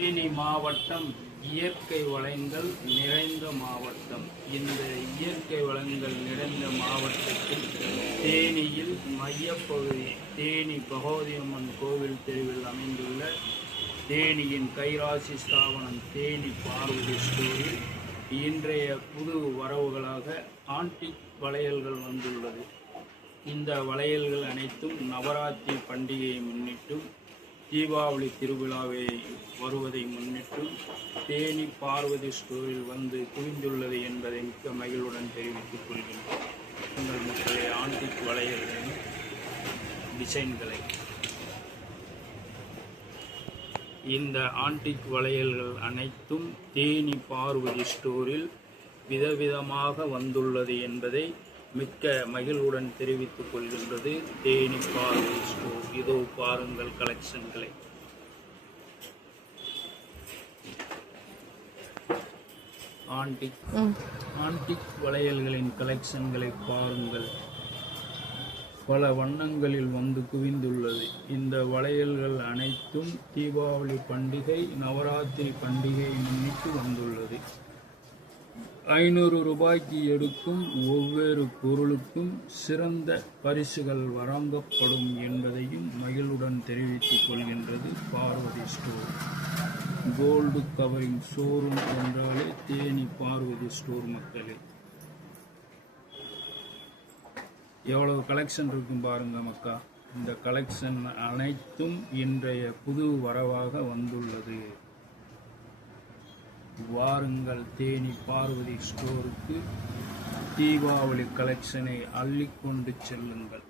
தேனி மாவட்டம் இயற்கை வளங்கள் நிறைந்த மாவட்டம். இந்த இயற்கை வளங்கள் நிறைந்த மாவட்டத்தில் தேனியில் மையப்பகுதி தேனி பகவதியம்மன் கோவில் தெருவில் அமைந்துள்ள தேனியின் கைராசி ஸ்தாபனம் தேனி பார்வதி ஸ்டோரில் இன்றைய புது வரவுகளாக ஆன்டிக் வளையல்கள் வந்துள்ளது. இந்த வளையல்கள் அனைத்தும் நவராத்திரி பண்டிகையை முன்னிட்டும் தீபாவளி திருவிழாவை வருவதை முன்னிட்டும் தேனி பார்வதி ஸ்டோரில் வந்து குவிந்துள்ளது என்பதை மிக்க மகிழ்வுடன் தெரிவித்துக் கொள்கின்றோம். உங்கள் மக்களே, ஆன்டிக் வளையல்களின் டிசைன்களை இந்த ஆன்டிக் வளையல்கள் அனைத்தும் தேனி பார்வதி ஸ்டோரில் விதவிதமாக வந்துள்ளது என்பதை மிக்க மகிழ்வுடன் தெரிவித்துக் கொள்கின்றது தேனி பார்வதி ஸ்டோர். இதோ பாருங்கள் கலெக்ஷன்களை. ஆன்டிக் வளையல்களின் கலெக்ஷன்களை பாருங்கள். பல வண்ணங்களில் வந்து குவிந்துள்ளது. இந்த வளையல்கள் அனைத்தும் தீபாவளி பண்டிகை நவராத்திரி பண்டிகையை முன்னிட்டு வந்துள்ளது. 500 ரூபாய்க்கு எடுக்கும் ஒவ்வொரு பொருளுக்கும் சிறந்த பரிசுகள் வழங்கப்படும் என்பதையும் மகிழ்வுடன் தெரிவித்துக் கொள்கின்றது Parvathi store. Gold covering showroom என்றாலே தேனி பார்வதி ஸ்டோர். மக்களே, எவ்வளவு கலெக்ஷன் இருக்கும் பாருங்க மக்கா. இந்த கலெக்ஷன் அனைத்தும் இன்றைய புது வரவாக வந்துள்ளது. வாருங்கள் தேனி பார்வதி ஸ்டோருக்கு, தீபாவளி கலெக்ஷனை அள்ளிக்கொண்டு செல்லுங்கள்.